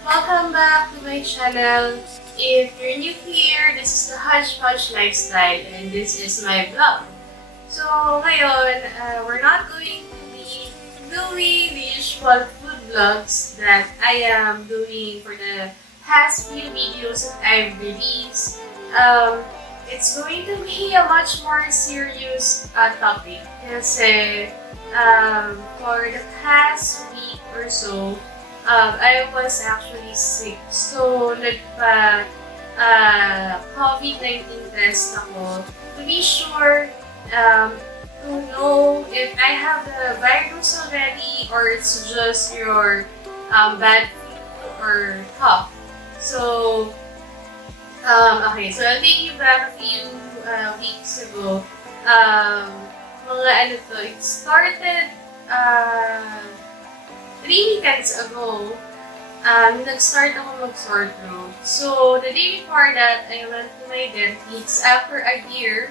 Welcome back to my channel. If you're new here, this is the Hodgepodge Lifestyle and this is my vlog. So ngayon, we're not going to be doing the usual food vlogs that I am doing for the past few videos that I've released. It's going to be a much more serious topic kasi for the past week or so, I was actually sick. So, COVID-19 test ako to be sure to know if I have the virus already or it's just your bad flu or cough. So, okay. So, I'll take you back a few weeks ago. It started 3 weekends ago. Nag-start ako mag-sore throat. So, the day before that, I went to my dentist after a year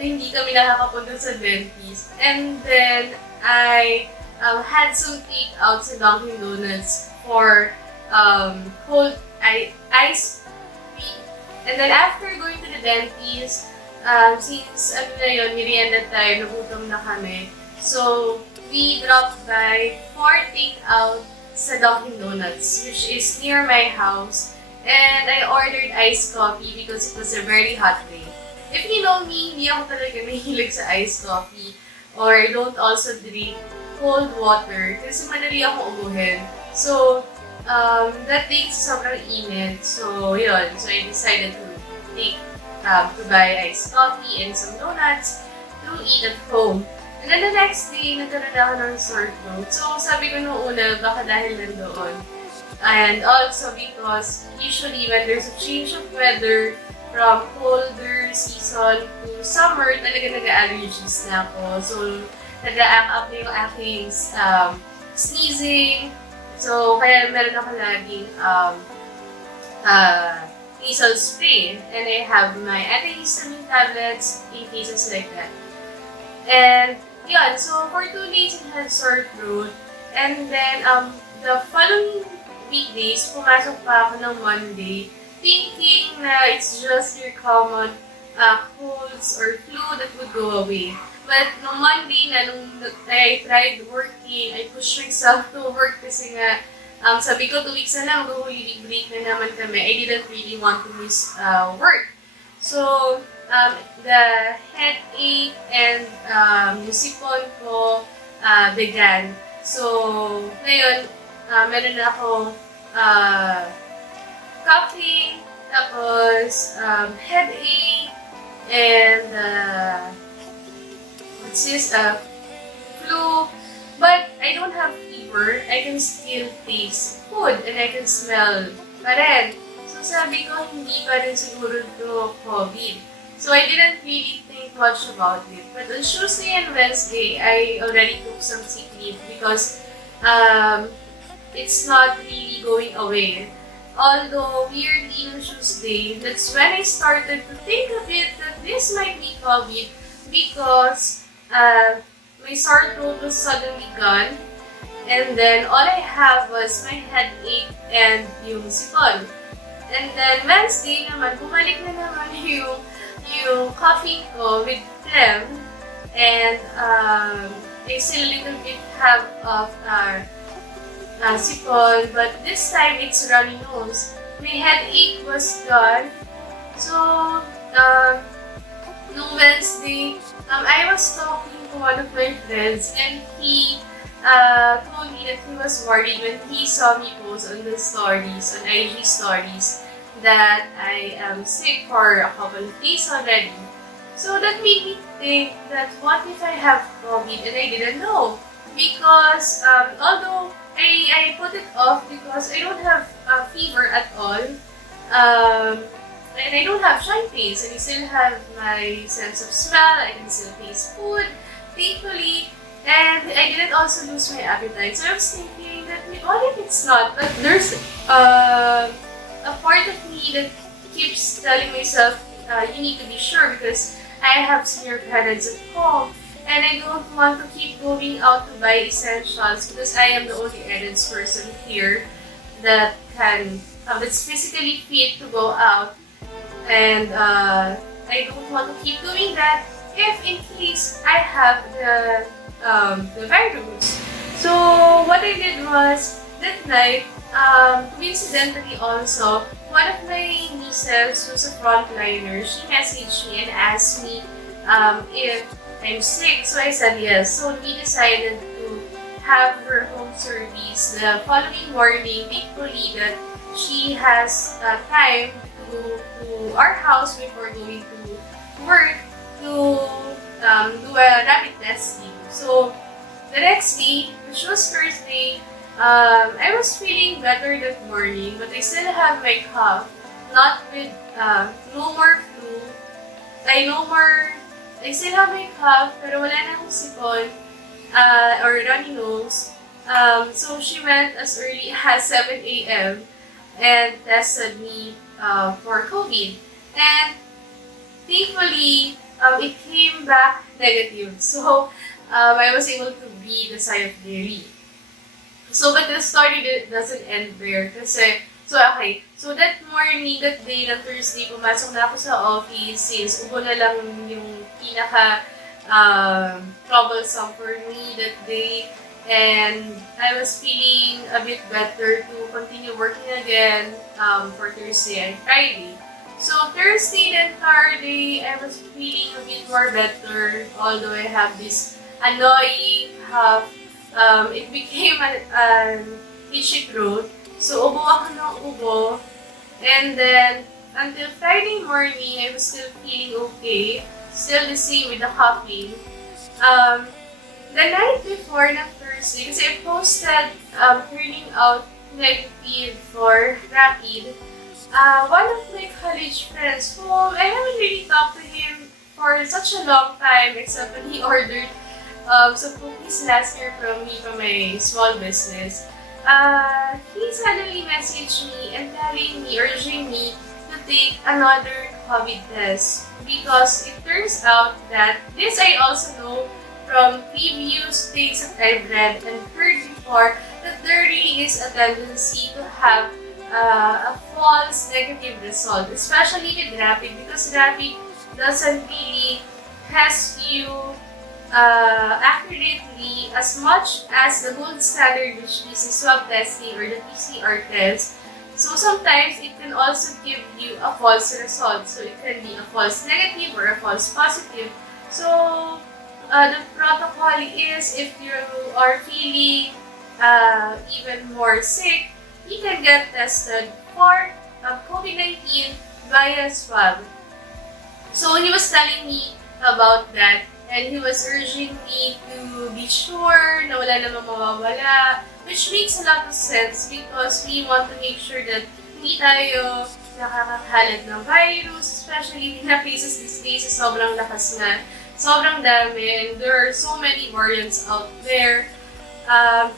na hindi kami nakakapunta sa dentist. And then, I had some takeout sa Dunkin' Donuts for cold ice cream. And then, after going to the dentist, since merienda time, nagutom na kami. So, we dropped by for takeout sa Dunkin' Donuts, which is near my house. And I ordered iced coffee because it was a very hot day. If you know me, hindi ako talaga mahilig sa iced coffee. Or I don't also drink cold water kasi madali ako umuhin. So, that day sobrang init. So, yun. So, I decided to buy iced coffee and some donuts to eat at home. And then the next day, nagkaroon ako ng sore throat. So, sabi ko nung una, baka dahil nandoon. And also because usually when there's a change of weather from colder season to summer, talaga nag-allergies na ako. So, nag-act up na yung aking sneezing. So, kaya meron ako laging nasal spray. And I have my antihistamine tablets in cases like that. And yun, so for 2 days I had sore throat. And then the following weekdays, pumasok pa ako ng Monday thinking na it's just your common colds or flu that would go away. But no Monday na, nung I tried working, I pushed myself to work kasi nga sabi ko 2 weeks na lang, huli break na naman kami. I didn't really want to miss work. So, the headache and yung sipon ko began. So, ngayon, meron na ako coughing, tapos headache, and flu. But I don't have fever. I can still taste food and I can smell pa rin. So, sabi ko, hindi pa rin siguro ito COVID. So, I didn't really think much about it. But on Tuesday and Wednesday, I already took some sick leave because it's not really going away. Although, weirdly on Tuesday, that's when I started to think of it that this might be COVID because my sore throat was suddenly gone. And then, all I have was my headache and yung sipon. And then, Wednesday naman, bumalik na naman yung coughing ko with phlegm. And I still a little bit have of sipon, but this time it's runny nose. My headache was gone. So, no Wednesday, I was talking to one of my friends and he told me that he was worried when he saw me post on the stories, on IG stories, that I am sick for a couple of days already. So that made me think that what if I have COVID and I didn't know? Because although I put it off because I don't have fever at all, and I don't have shy face, and I still have my sense of smell, I can still taste food, thankfully, and I didn't also lose my appetite. So I was thinking that what if it's not? But there's a part of me that keeps telling myself, you need to be sure because I have senior parents at home and I don't want to keep going out to buy essentials because I am the only errands person here that that's physically fit to go out, and I don't want to keep doing that if in case I have the virus. So what I did was that night, coincidentally also, one of my nieces who's a frontliner, she messaged me and asked me if I'm sick. So I said yes. So we decided to have her home service the following morning. Thankfully that she has time to our house before going to work to do a rapid testing. So the next day, which was Thursday, I was feeling better that morning, but I still have my cough. Not with no more flu. I still have my cough, pero wala na akong sipon or runny nose. So she went as early as 7 a.m. and tested me for COVID. And thankfully, it came back negative. So I was able to breathe a sigh of relief. So, but the story doesn't end there. Kasi, so okay. So that morning, that day, na Thursday, pumasok na ako sa office since ubo na lang yung pinaka troublesome for me that day. And I was feeling a bit better to continue working again for Thursday and Friday. So Thursday and Friday, I was feeling a bit more better, although I have this annoying cough. It became an itchy throat. So ubo ako ng ubo. And then, until Friday morning, I was still feeling okay. Still the same with the coughing. The night before na Thursday, kasi I posted turning out negative for rapid. One of my college friends, who I haven't really talked to him for such a long time, except when he ordered some cookies last year from my small business. He suddenly messaged me and telling me, urging me to take another COVID test because it turns out that this I also know from previous things that I've read and heard before that there really is a tendency to have a false negative result, especially with rapid, because rapid doesn't really test you accurately as much as the gold standard, which is the swab testing or the PCR test. So sometimes it can also give you a false result. So it can be a false negative or a false positive. So the protocol is if you are feeling even more sick, you can get tested for COVID-19 via swab. So he was telling me about that. And he was urging me to be sure na wala namang mawawala, which makes a lot of sense because we want to make sure that hindi tayo nakakakalat ng virus, especially in the cases these days, sobrang lakas nga, sobrang dami, and there are so many variants out there.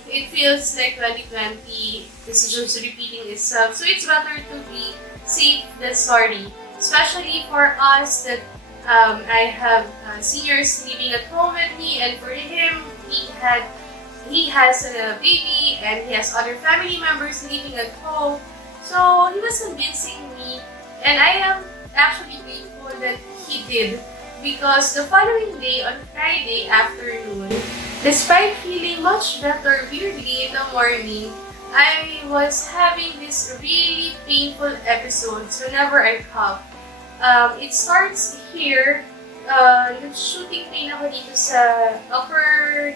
It feels like 2020 is just repeating itself, so it's better to be safe than sorry, especially for us that I have seniors living at home with me, and for him, he has a baby and he has other family members living at home. So he was convincing me, and I am actually grateful that he did, because the following day on Friday afternoon, despite feeling much better weirdly in the morning, I was having this really painful episodes whenever I cough. It starts here, yung shooting pain ako dito sa upper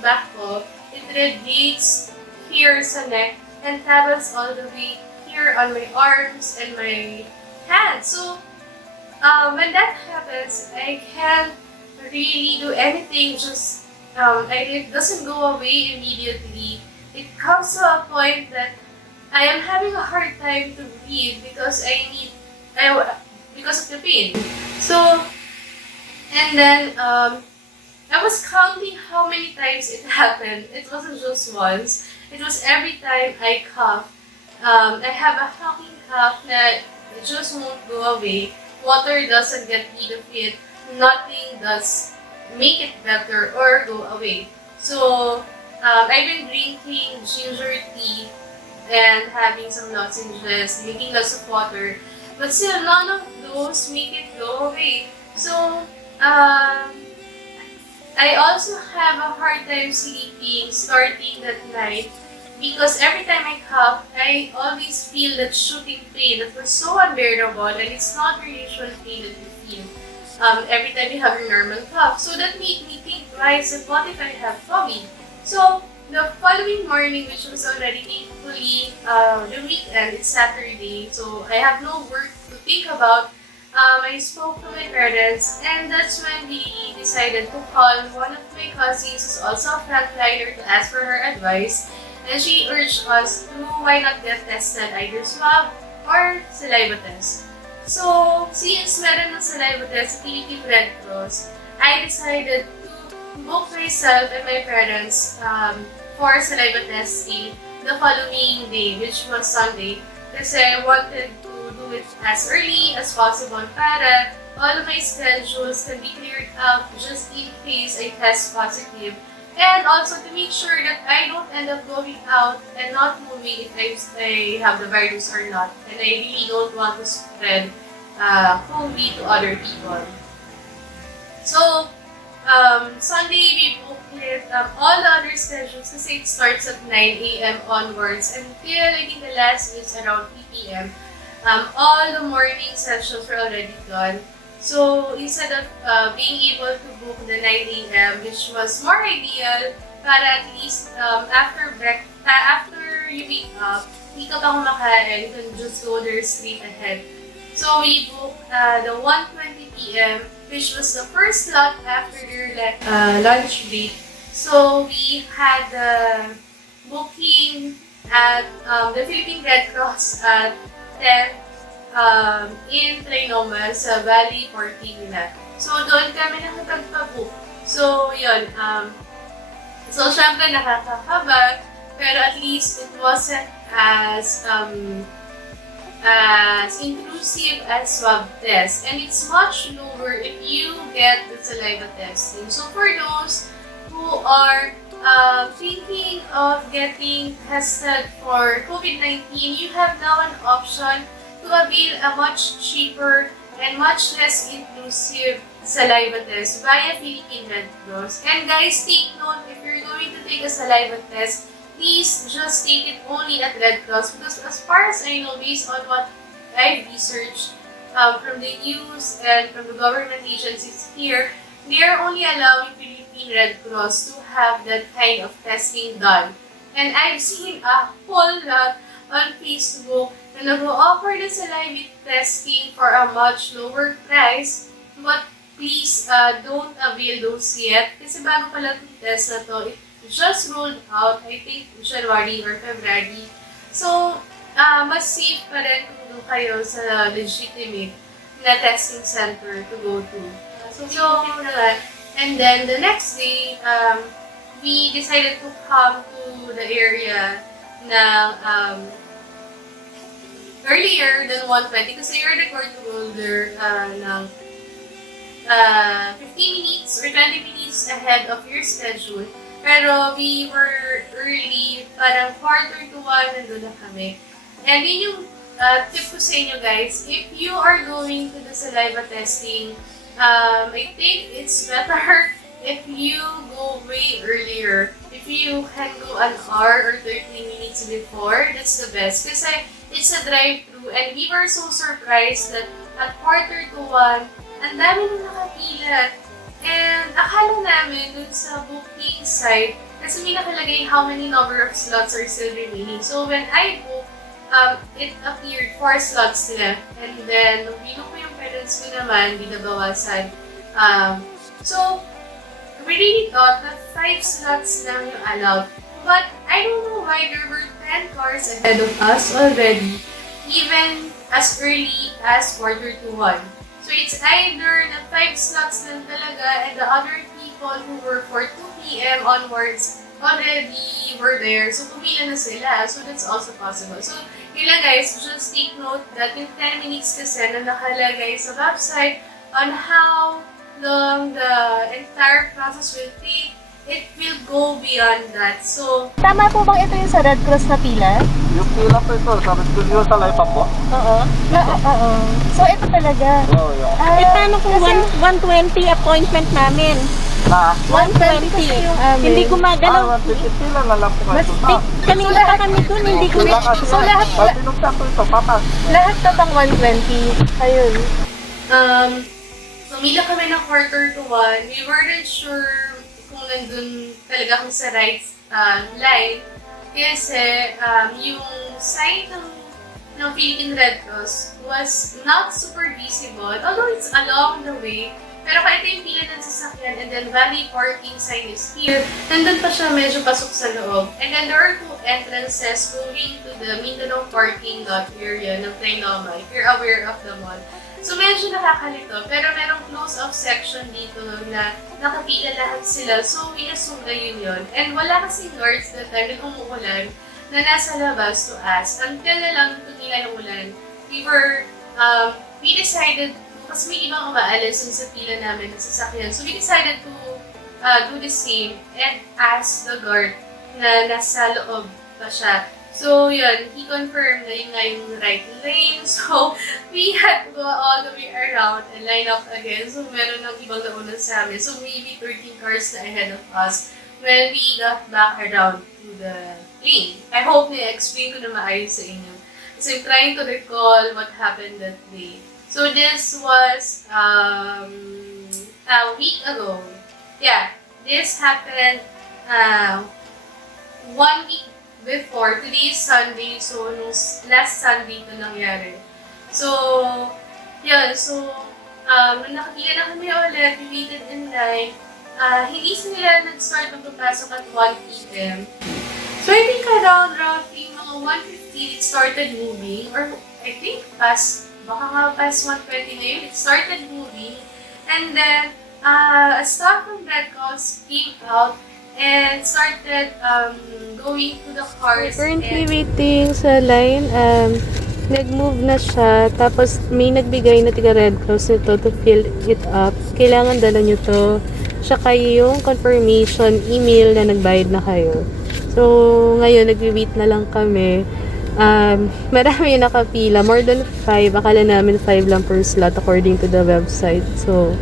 back ko. It radiates here sa neck and travels all the way here on my arms and my hands. So, when that happens, I can't really do anything, just, it doesn't go away immediately. It comes to a point that I am having a hard time to breathe because because of the pain. So, and then, I was counting how many times it happened. It wasn't just once. It was every time I cough. I have a hacking cough that it just won't go away. Water doesn't get rid of it. Nothing does make it better or go away. So, I've been drinking ginger tea and having some lozenges, drinking lots of water. But still, none of those make it go away. So, I also have a hard time sleeping starting that night because every time I cough, I always feel that shooting pain that was so unbearable, and it's not the usual pain that you feel every time you have your normal cough. So that made me think twice of what if I have COVID. So the following morning, which was already thankfully the weekend, it's Saturday, so I have no work to think about. I spoke to my parents, and that's when we decided to call one of my cousins, who's also a frontliner, to ask for her advice. And she urged us to why not get tested, either swab or saliva test. So, since meron ng saliva test sa Philippine Red Cross, I decided to book myself and my parents for saliva testing the following day, which was Sunday, kasi I wanted to do it as early as possible para all of my schedules can be cleared out just in case I test positive. And also to make sure that I don't end up going out and not moving if I have the virus or not. And I really don't want to spread COVID to other people. So, Sunday we booked it, all the other schedules kasi it starts at 9 a.m. onwards until I think the last is around 3 p.m. All the morning sessions were already done. So, instead of being able to book the 9 a.m., which was more ideal, para at least after you wake up, hindi ka pa kumakain, you can just go there straight ahead. So, we booked the 1:20 p.m., which was the first slot after their lunch break. So, we had the booking at the Philippine Red Cross at 10 in Trinoma sa Valley Porting nila. So, doon kami nakapagpabook. So, yun. So, syempre nakakakaba, pero at least it wasn't as intrusive as swab test. And it's much lower if you get the saliva testing. So, for those who are thinking of getting tested for COVID-19, you have now an option to avail a much cheaper and much less intrusive saliva test via Philippine Red Cross. And guys, take note, if you're going to take a saliva test, please just take it only at Red Cross, because as far as I know, based on what I've researched from the news and from the government agencies here, they are only allowing Philippine Red Cross to have that kind of testing done. And I've seen a whole lot on Facebook na nag-offer na saliva testing for a much lower price, but please don't avail those yet kasi bago pala itong test na to, it just rolled out, I think January or February. So, mas safe pa rin kung doon kayo sa legitimate na testing center to go to. So, and then the next day, we decided to come to the area na earlier than 1:20 kasi you're required to go there ng 15 minutes or 20 minutes ahead of your schedule. Pero we were early, parang 1:45 nandun na kami. And yun yung tip ko sa inyo guys, if you are going to the saliva testing, I think it's better if you go way earlier. If you can go an hour or 30 minutes before, that's the best. Kasi it's a drive-thru, and we were so surprised that at 1:45, ang dami nang nakapila. And akala namin dun sa booking site, kasi may nakalagay how many number of slots are still remaining. So when I booked, it appeared 4 slots left. And then, nung binuko ko yung parents ko naman, binabawasan. So, we really thought that 5 slots lang yung allowed. But I don't know why there were 10 cars ahead of us already, even as early as 1:45. So it's either the 5 slots lang talaga and the other people who were for 2 p.m. onwards already were there. So pumila na sila. So that's also possible. So yun lang guys, just take note that yung 10 minutes kasi na nakalagay sa website on how long the entire process will take, it will go beyond that. So, tama po bang ito yung sa Red Cross na pila? Yung pila po ito, sabi ko yung saliva po. Oo. Oo. So, ito talaga. Oo, yun. Paano kung 120 appointment namin? Na? 120. Hindi ko magalaw. 150 pila na lang po kayo. Kanina pa kami dun, hindi ko Pila kasi So, lahat, pag binuksan po ito, papas. lahat na bang 120? Ayun. Pumila kami ng 1:45. We weren't sure kung nandun talaga kung sa right line. Kasi yung sign ng Philippine Red Cross was not super visible, although it's along the way. Pero kahit yung pila ng sasakyan and then valley parking sign is here, nandun pa siya medyo pasok sa loob. And then there are two entrances going to the Mindanao parking lot area ng Trinoma, if you're aware of the mall. So medyo nakakalito, pero merong close-off section dito na nakapila lahat sila. So we assume na yun. And wala kasing guards that time nung umuulan na nasa labas to us. Until na lang tumila yung ulan, we decided, kasi may ibang umaalis sa pila namin ng sasakyan. So we decided to do the same and ask the guard na nasa loob pa siya. So, yun, he confirmed na yun nga yung right lane. So, we had to go all the way around and line up again. So, meron ng ibang nauna sa amin. So, maybe 13 cars na ahead of us when we got back around to the lane. I hope na-explain ko na maayos sa inyo. So, I'm trying to recall what happened that day. So, this was a week ago. Yeah, this happened 1 week before. Today is Sunday, so nung last Sunday ito nangyari. So, yun. So, nung nakapila na kami ulit, we waited in line. Hindi sila nag-start magpapasok at 1 p.m. So, I think around roughly mga 1:50, it started moving. Or I think baka nga past 1:20 na yun, it started moving. And then, a staff from Red Cross came out and started going to the cars. Currently waiting sa line, nag-move na siya, tapos may nagbigay na tiga Red Cross nito to fill it up. Kailangan dala nyo to, tsaka yung confirmation email na nagbayad na kayo. So, ngayon, nag-wait na lang kami. Marami nakapila, more than 5. Akala namin 5 lang per slot according to the website. So,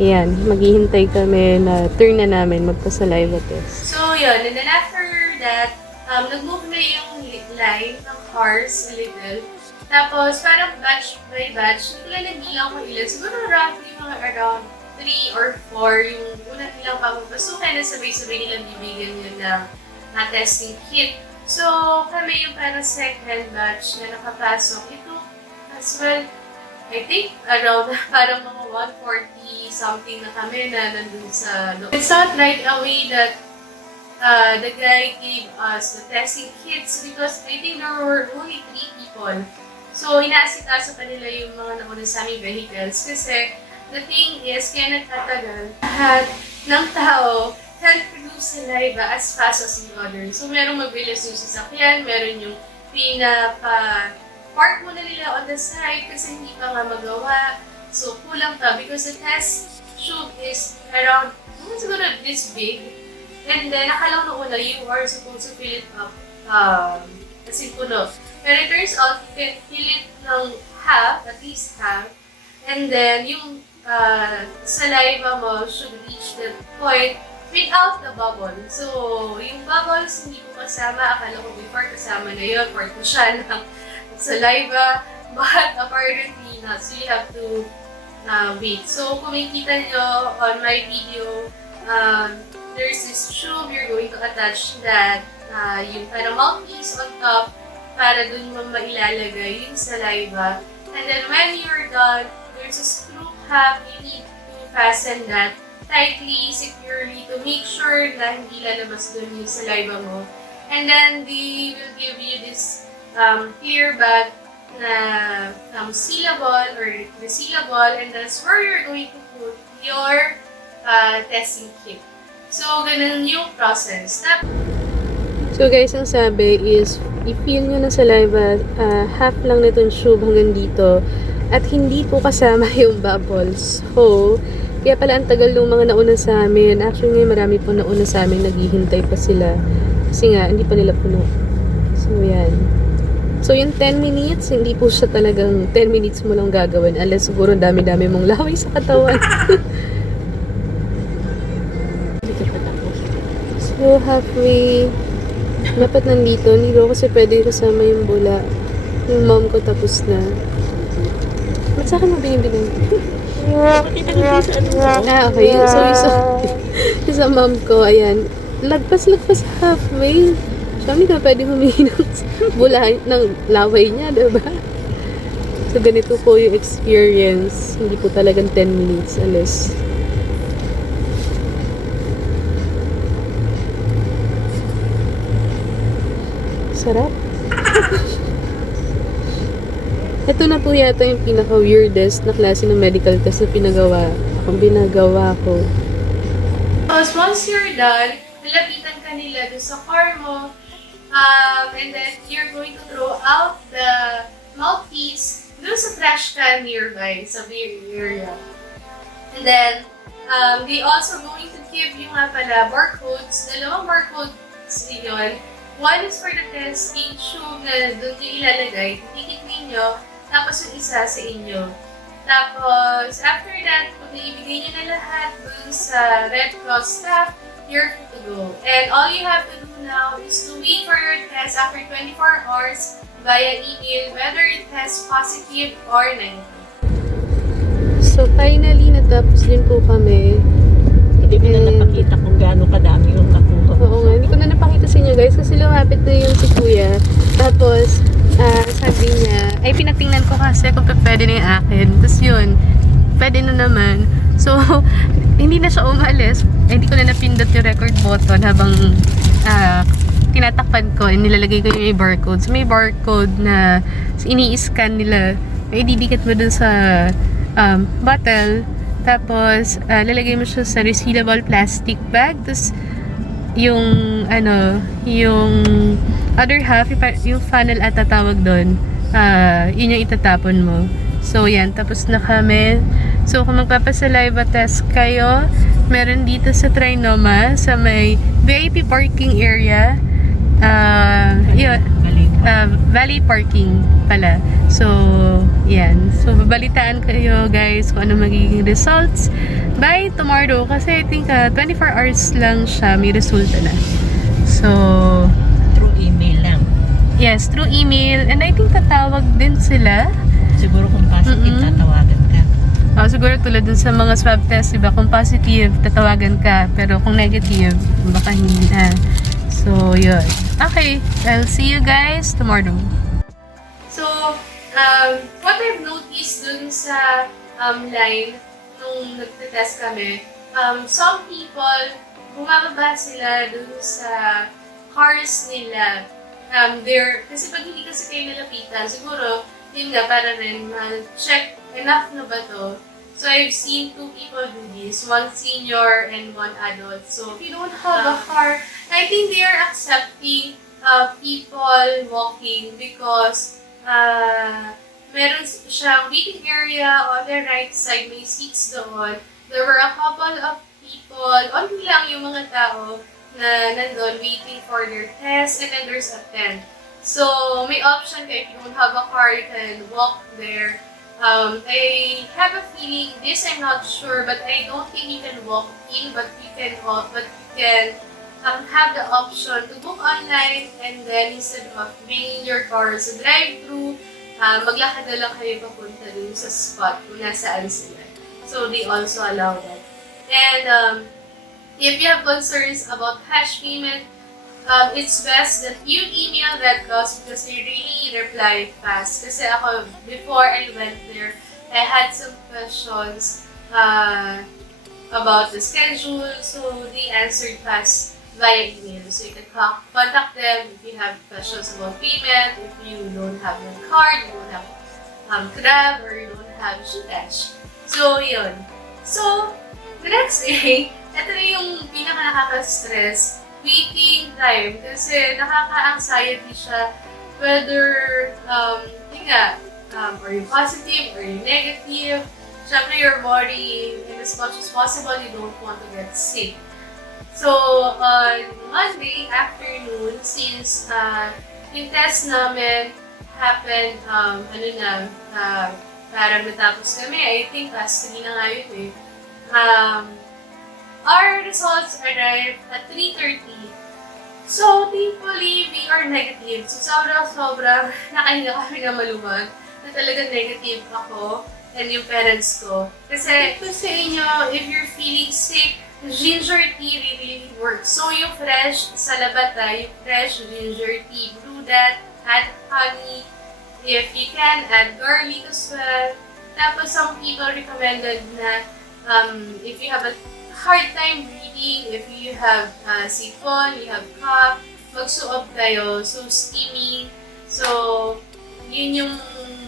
ayan, maghihintay kami na turn na namin magpa-saliva test. So, yun. And then after that, nag-move na yung line ng cars a little. Tapos, parang batch by batch, hindi ko lang nabilang kung ilan. Siguro roughly mga around 3 or 4 yung una nilang papapasukin na sabay-sabay nilang bibigyan yun ng testing kit. So, kami yung parang second batch na nakapasok. Ito as well, I think around parang mga 140 something na kami na nandun sa loob. It's not right away that the guy gave us the testing kits because I think there were only 3 people. So, inaasikaso pa nila yung mga nauna sa aming vehicles kasi the thing is, kaya nagtatagal, lahat ng tao can produce saliva as fast as the others. So, merong mabilis yung sasakyan, meron yung park muna nila on the side kasi hindi pa nga magawa. So, kulang pa because the test tube is around, siguro this big. And then, akala ko una, you are supposed to fill it up kasi puno. Pero it turns out, you can fill it ng half, at least half. And then, yung saliva mo should reach the point without the bubble. So, yung bubbles hindi ko kasama. Akala ko before kasama na yun, part na siya ng saliva. But apparently not. So, you have to wait. So, kung makikita nyo on my video, there's this tube you're going to attach that yung parang mouthpiece on top para dun mo mailalagay yung saliva. And then when you're done, there's a screw cap. You need to fasten that tightly, securely to make sure na hindi lalabas dun yung saliva mo. And then they will give you this clear bag na sealable or resealable, and that's where you're going to put your testing kit. So, ganun yung process. So guys, ang sabi is, i-fill nyo ng saliva, half lang nitong tube hanggang dito, at hindi po kasama yung bubbles. So, kaya pala ang tagal ng mga nauna sa amin. Actually ngayon marami po nauna sa amin, naghihintay pa sila. Kasi nga, hindi pa nila puno. So, yan. So, yung 10 minutes, hindi po siya talagang 10 minutes mo lang gagawin unless siguro dami-dami mong laway sa katawan. So, halfway, dapat nandito. Hindi ko kasi pwede kasama yung bula. Yung mom ko tapos na. Ba't sa akin mo binibigay? Okay. So, yung sa mom ko, ayan. Lagpas halfway. Siya, hindi ka pwede humingi ng bula ng laway niya, diba? So, ganito po yung experience. Hindi po talagang 10 minutes unless sarap. Ito na po yata yung pinaka-weirdest na klase ng medical test na pinagawa ko. Tapos once you're done, lalapitan ka nila doon sa car mo, and then you're going to throw out the mouthpiece doon sa trash can nearby, sa beer area. And then, they also going to give you nga pala barcodes, dalawang barcodes yun. One is for the testing tube na doon yung ilalagay, titik ninyo, tapos yung isa sa inyo. Tapos, after that, kung naibigay nyo na lahat dun sa Red Cross staff, you're good to go. And all you have to do now is to wait for your test after 24 hours via email, whether it has positive or negative. So, finally, natapos din po kami. Hindi ko na napakita kung gaano kadami yung nakuha. Oo nga, hindi ko na napakita sa inyo guys kasi lumapit na yung si kuya. Tapos, sabi niya, ay pinatingnan ko kasi kung pwede na yung akin. Tapos yun, pwede na naman. So, hindi na siya umalis. Ay, hindi ko na napindot yung record button habang tinatakpan ko and nilalagay ko yung barcode. So, may barcode na ini-scan nila. May ididikit mo dun sa bottle. Tapos, lalagay mo siya sa resealable plastic bag. Tapos, yung other half, yung funnel at tatawag doon, yun yung itatapon mo. So, yan. Tapos na kami. So, kung magpapasaliva test kayo, meron dito sa Trinoma, sa may VIP parking area. Valley parking pala. So, yan. So, babalitaan kayo guys kung ano magiging results by tomorrow. Kasi I think 24 hours lang siya, may resulta na. So, Through email lang. yes, through email. And I think tatawag din sila. Siguro kung positive, tatawagan ka. Siguro tulad dun sa mga swab test, diba? Kung positive, tatawagan ka. Pero kung negative, baka hindi na. So, yun. Okay, I'll see you guys tomorrow. So, what I've noticed dun sa line nung nagte-test kami, some people, bumababa sila dun sa cars nila. Kasi pag hindi kasi kayo nalapitan, siguro, yun nga, para rin ma-check enough na ba to. So, I've seen two people do this, one senior and one adult. So, if you don't have a car, I think they are accepting people walking because meron siyang waiting area on the right side, may seats doon. There were a couple of people, only lang yung mga tao na nandun waiting for their test, and then there's a tent. So, may option ka if you don't have a car, you can walk there. I have a feeling, this I'm not sure, but I don't think you can walk in, but you can have the option to book online, and then instead of bringing your car sa drive-thru, maglakad na lang kayo papunta dun sa spot kung nasaan sila. So, they also allow that. And if you have concerns about cash payment, it's best that you email Red Cross because they really reply fast. Kasi ako, before I went there, I had some questions about the schedule, so they answered fast via email. So you can contact them if you have questions about payment, if you don't have a card, you don't have Grab, or you don't have Gcash. So, yun. So, the next day, ito na yung pinaka-nakaka-stress, waiting time. Kasi nakaka-anxiety siya whether, are you positive, are you negative. Siyempre, you're worrying, and as much as possible, you don't want to get sick. So, on Monday afternoon, since yung test namin happened, parang natapos kami, I think last 3 na nga yun eh. Our results arrived at 3:30. So, thankfully, we are negative. So, sobrang nakahinga kami na maluwag na talagang negative ako and yung parents ko. Kasi, ito sa inyo, if you're feeling sick, ginger tea really works. So, yung fresh salabata, yung fresh ginger tea, brew that, add honey. If you can, add garlic as well. Tapos, some people recommended na if you have a hard time breathing, if you have sipon, you have cough, magsuob kayo, so steaming. So, yun yung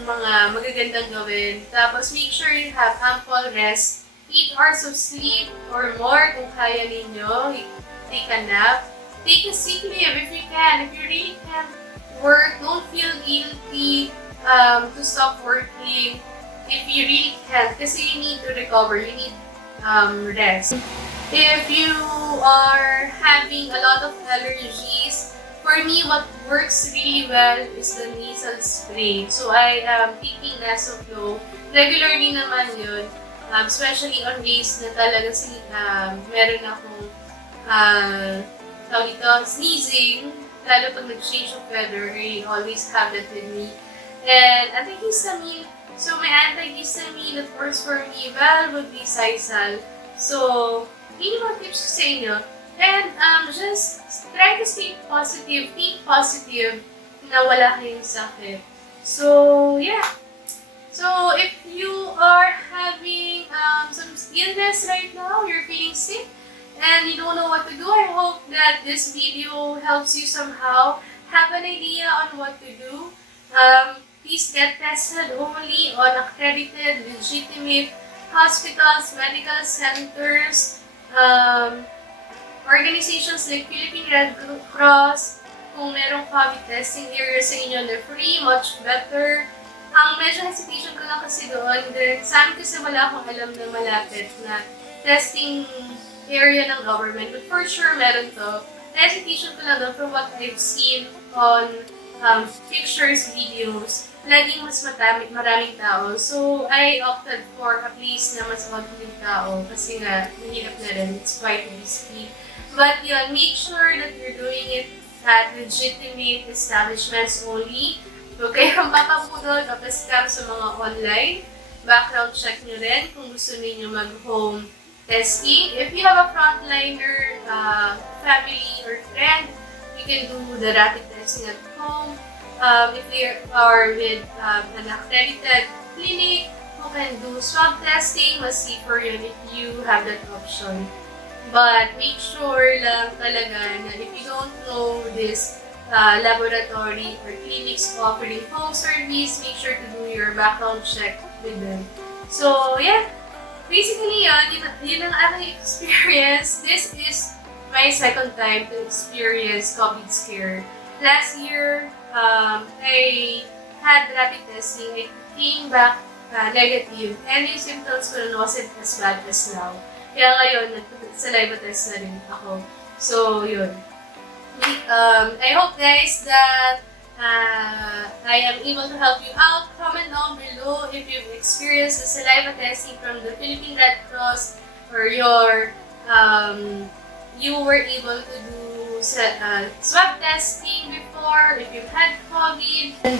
mga magagandang gawin. Tapos, make sure you have ample rest. 8 hours of sleep or more kung kaya ninyo. Take a nap. Take a sick leave if you can. If you really can't work, don't feel guilty to stop working. If you really can't, kasi you need to recover. You need rest. If you are having a lot of allergies, for me, what works really well is the nasal spray. So, I am taking Nasoflo. Regularly naman yun, especially on days na talaga meron akong sneezing, lalo pag nag-change of weather, I always have that with me. And antihistamine, so my antihistamine that works for me well would be Sisal. So, yun yung mga tips ko sa inyo. And just try to stay positive, think positive na wala kayong sakit. So, yeah. So, if you are having some illness right now, you're feeling sick, and you don't know what to do, I hope that this video helps you somehow have an idea on what to do. Please get tested only on accredited, legitimate hospitals, medical centers, organizations like Philippine Red Cross. Kung merong COVID testing area sa inyo na free, much better. Ang medyo hesitation ko lang kasi doon, sa amin kasi wala akong alam na malapit na testing area ng government. But for sure, meron to. Hesitation ko lang doon from what I've seen on pictures, videos. Laging mas maraming tao. So, I opted for a place na mas konting tao kasi nga, mahirap na rin. It's quite risky. But yun, make sure that you're doing it at legitimate establishments only. Huwag kayong papabudol, papascam sa mga online. Background check nyo rin kung gusto niyo mag-home testing. If you have a frontliner, family, or friend, you can do the rapid testing at home. If they are with an accredited clinic who can do swab testing, mas safer yun if you have that option. But make sure lang talaga na if you don't know this laboratory or clinics offering home service, make sure to do your background check with them. So, yeah. Basically, yun ang aking experience. This is my second time to experience COVID scare. Last year, I had rapid testing. I came back negative. And yung symptoms ko wasn't as bad as now. Kaya ngayon, nag-saliva test na rin ako. So, yun. I hope guys that I am able to help you out. Comment down below if you've experienced the saliva testing from the Philippine Red Cross or you were able to do swab testing before, if you've had COVID. And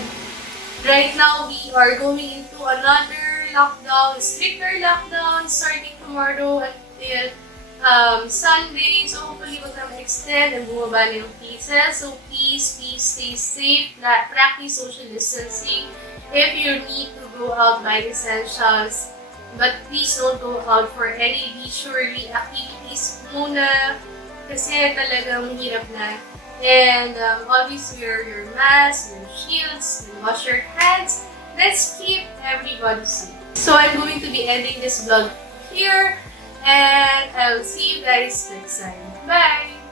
right now, we are going into another lockdown, stricter lockdown, starting tomorrow until Sunday. So hopefully, we'll have extend and bumaba na yung cases. So please stay safe, practice social distancing. If you need to go out by essentials, but please don't go out for any leisurely activities muna. Kasi talagang mahirap na. And always wear your mask, your shields, and wash your hands. Let's keep everybody safe. So I'm going to be ending this vlog here. And I'll see you guys next time. Bye!